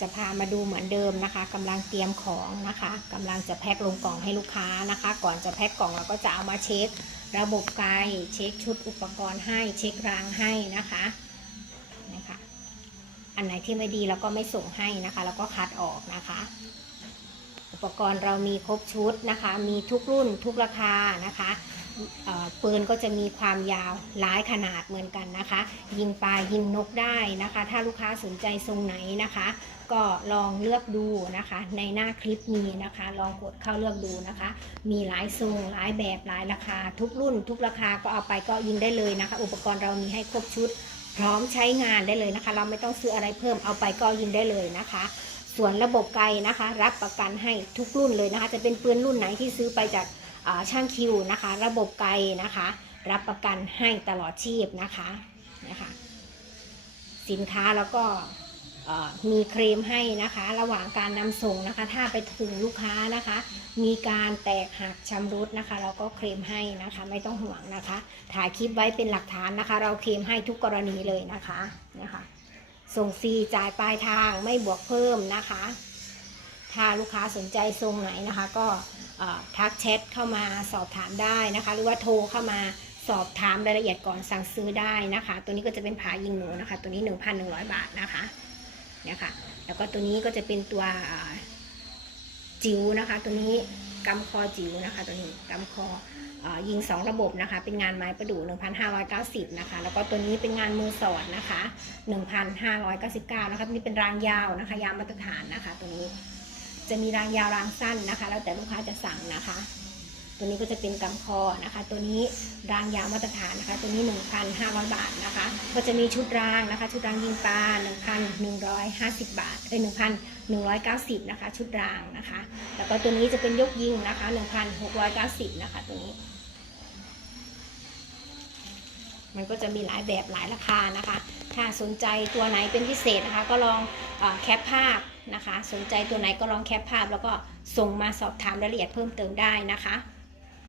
จะพามาดูเหมือนเดิมนะคะกำลังเตรียมของนะคะกำลังจะแพ็คลงกล่องให้ลูกค้านะคะ ก่อนจะแพ็คกล่องเราก็จะเอามาเช็ค ระบบไกเช็คชุดอุปกรณ์ให้เช็ครางให้นะคะนะคะ อันไหนที่ไม่ดีเราก็ไม่ส่งให้นะคะ แล้วก็คัดออกนะคะ อุปกรณ์เรามีครบชุดนะคะ มีทุกรุ่นทุกราคานะคะ ปืนก็จะมีความยาวหลายขนาดเหมือนกันนะคะ ยิงปลายิงนกได้นะคะ ถ้าลูกค้าสนใจทรงไหนนะคะ ก็ลองเลือกดูนะคะ ในหน้าคลิปมีนะคะ ลองกดเข้าเลือกดูนะคะ มีหลายทรงหลายแบบหลายราคา ทุกรุ่น ทุกราคาก็เอาไปก็ยิงได้เลยนะคะ อุปกรณ์เรามีให้ครบชุด พร้อมใช้งานได้เลยนะคะ เราไม่ต้องซื้ออะไรเพิ่มเอาไปก็ยิงได้เลยนะคะส่วนระบบไกลนะคะ รับประกันให้ทุกรุ่นเลยนะคะ จะเป็นปืนรุ่นไหนที่ซื้อไปจาก ช่างคิวนะคะ ระบบไกลนะคะ รับประกันให้ตลอดชีพนะคะนะคะสินค้าแล้วก็มีเคลมให้นะคะ ระหว่างการนำส่งนะคะ ถ้าไปถึงลูกค้านะคะ มีการแตกหักชำรุดนะคะ เราก็เคลมให้นะคะ ไม่ต้องห่วงนะคะ ถ่ายคลิปไว้เป็นหลักฐานนะคะ เราเคลมให้ทุกกรณีเลยนะคะนะคะส่งฟรีจ่ายปลายทางไม่บวกเพิ่มนะคะ ถ้าลูกค้าสนใจทรงไหนนะคะ ก็ ทักแชทเข้ามาสอบถามได้นะคะ หรือว่าโทรเข้ามาสอบถามรายละเอียดก่อนสั่งซื้อได้นะคะ ตัวนี้ก็จะเป็นผายิงหนูนะคะ ตัวนี้ 1,100 บาทนะคะเนี่ยค่ะแล้วก็ตัวนี้ก็จะเป็นตัวจิ๋วนะคะ ตัวนี้กำคอจิ๋วนะคะ ตัวนี้กำคอเอ่อยิง 2 ระบบนะคะ เป็นงานไม้ประดู่1,590 นะคะ แล้วก็ตัวนี้เป็นงานมือสอดนะคะ 1,599 นะคะนี่เป็นรางยาวนะคะ ยาวมาตรฐานนะคะ ตัวนี้ จะมีรางยาวรางสั้นนะคะ แล้วแต่ลูกค้าจะสั่งนะคะ ตัวนี้ก็จะเป็นกำคอนะคะ ตัวนี้รางยาวมาตรฐานนะคะ ตัวนี้ 1,500 บาทนะคะ ก็จะมีชุดรางนะคะ ชุดรางยิงปลา1,150 บาทเอ้ย1,190นะคะ ชุดรางนะคะ แล้วก็ตัวนี้จะเป็นยกยิงนะคะ1,690นะคะ ตัวนี้มันก็จะมีหลายแบบหลายราคานะคะ ถ้าสนใจตัวไหนเป็นพิเศษนะคะ ก็ลอง แคปภาพนะคะ สนใจตัวไหนก็ลองแคปภาพ แล้วก็ส่งมาสอบถามรายละเอียดเพิ่มเติมได้นะคะ